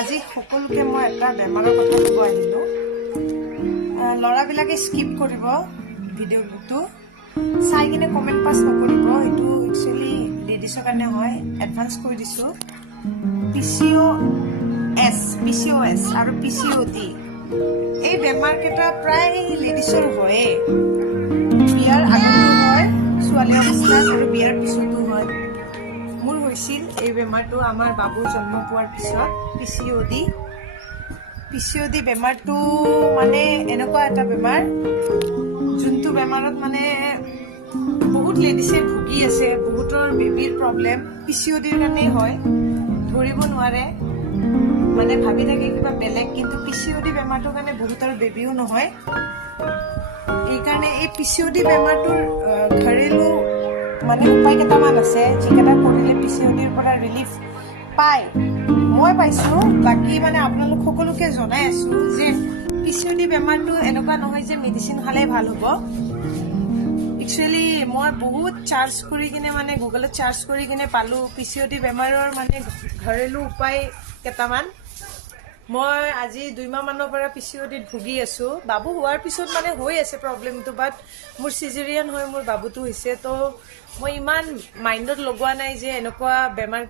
আজি সকলোকে মই এটা বেমাৰৰ কথা ক'ব আহিলোঁ। ল'ৰাবিলাকে স্কিপ কৰিব ভিডিঅ'টো, চাই কিনে কমেণ্ট পাছ নকৰিব। এইটো একচুৱেলি লেডিছৰ কাৰণে হয়, এডভান্স কৰি দিছোঁ। PCOS আৰু PCOD এই বেমাৰকেইটা প্ৰায় লেডিছৰ হয়ে। বিয়াৰ আগতো হয়, ছোৱালী অৱস্থাত, আৰু বিয়াৰ পিছতো হয়। মোৰ হৈছিল এই বেমাৰটো আমাৰ বাবুৰ জন্ম পোৱাৰ পিছত। PCOD বেমাৰটো মানে এনেকুৱা এটা বেমাৰ, যোনটো বেমাৰত মানে বহুত লেডিছে ভুগি আছে। বহুতৰ বেবীৰ প্ৰব্লেম PCODৰ কাৰণেই হয়, ধৰিব নোৱাৰে, মানে ভাবি থাকে কিবা বেলেগ, কিন্তু PCOD বেমাৰটোৰ কাৰণে বহুতৰ বেবীও নহয়। এইকাৰণে এই PCOD বেমাৰটোৰ ঘৰেলু মানে উপায় কেইটামান আছে, যিকেইটা কৰিলে PCODৰ পৰা ৰিলিফ পায়। মই পাইছোঁ, বাকী মানে আপোনালোক সকলোকে জনাই আছোঁ যে PCOD বেমাৰটো এনেকুৱা নহয় যে মেডিচিন খালেই ভাল হ'ব। একচুৱেলি মই বহুত চাৰ্চ কৰি কিনে, মানে গুগলত চাৰ্চ কৰি কিনে পালোঁ PCOD বেমাৰৰ মানে ঘৰেলু উপায় কেইটামান। মই আজি 2 মাহ মানৰ পৰা PCODত ভুগি আছোঁ। বাবু হোৱাৰ পিছত মানে হৈ আছে প্ৰব্লেমটো, বাট মোৰ চিজেৰিয়ান হৈ মোৰ বাবুটো হৈছে, তো মই ইমান মাইণ্ডত লগোৱা নাই যে এনেকুৱা বেমাৰ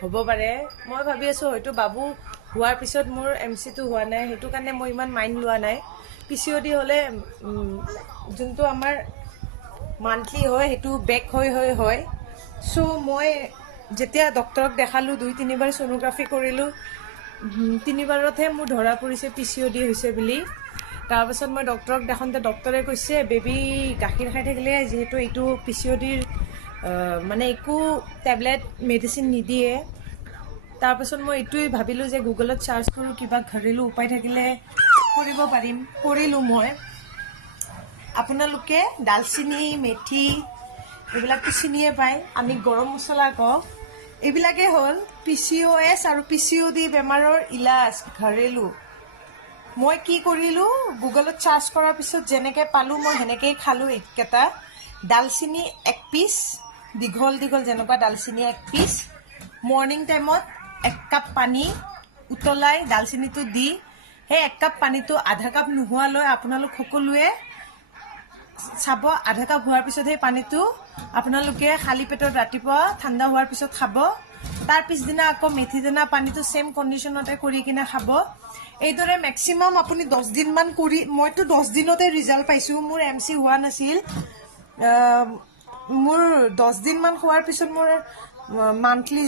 হ'ব পাৰে। মই ভাবি আছোঁ হয়তো বাবু হোৱাৰ পিছত মোৰ MC টো হোৱা নাই, সেইটো কাৰণে মই ইমান মাইণ্ড লোৱা নাই। PCOD হ'লে যোনটো আমাৰ মান্থলি হয়, সেইটো বেক হয়। চ' মই যেতিয়া ডক্টৰক দেখালোঁ, 2-3 বাৰ ছ'নোগ্ৰাফি কৰিলোঁ, 3 বাৰতহে মোৰ ধৰা পৰিছে PCOD হৈছে বুলি। তাৰপাছত মই ডক্টৰক দেখাওঁতে ডক্টৰে কৈছে বেবী গাখীৰ খাই থাকিলে যিহেতু এইটো PCODৰ মানে একো টেবলেট মেডিচিন নিদিয়ে। তাৰপাছত মই এইটোৱে ভাবিলোঁ যে গুগলত চাৰ্চ কৰোঁ, কিবা ঘৰেলু উপায় থাকিলে কৰিব পাৰিম। কৰিলোঁ মই। আপোনালোকে ডালচিনি, মেথি এইবিলাকতো চিনিয়ে পায়, আমি গৰম মছলা কওঁ। এইবিলাকেই হ'ল PCOS আৰু PCOD বেমাৰৰ ইলাজ ঘৰেলু। মই কি কৰিলোঁ, গুগলত চাৰ্চ কৰাৰ পিছত যেনেকৈ পালোঁ মই সেনেকৈয়ে খালোঁ। এইকেইটা ডালচিনি 1 পিচ, দীঘল যেনেকুৱা ডালচিনি 1 পিচ। মৰ্ণিং টাইমত 1 কাপ পানী উতলাই ডালচিনিটো দি, সেই 1 কাপ পানীটো আধা কাপ নোহোৱালৈ আপোনালোক সকলোৱে চাব। আধা কাপ হোৱাৰ পিছত সেই পানীটো আপোনালোকে খালী পেটত ৰাতিপুৱা ঠাণ্ডা হোৱাৰ পিছত খাব। তাৰ পিছদিনা আকৌ মেথি দানা পানীটো ছেম কণ্ডিশ্যনতে কৰি কিনে খাব। এইদৰে মেক্সিমাম আপুনি 10 দিনমান কৰি, মইতো 10 দিনতে ৰিজাল্ট পাইছোঁ। মোৰ MC হোৱা নাছিল। মোৰ 10 দিনমান খোৱাৰ পিছত মোৰ মান্থলি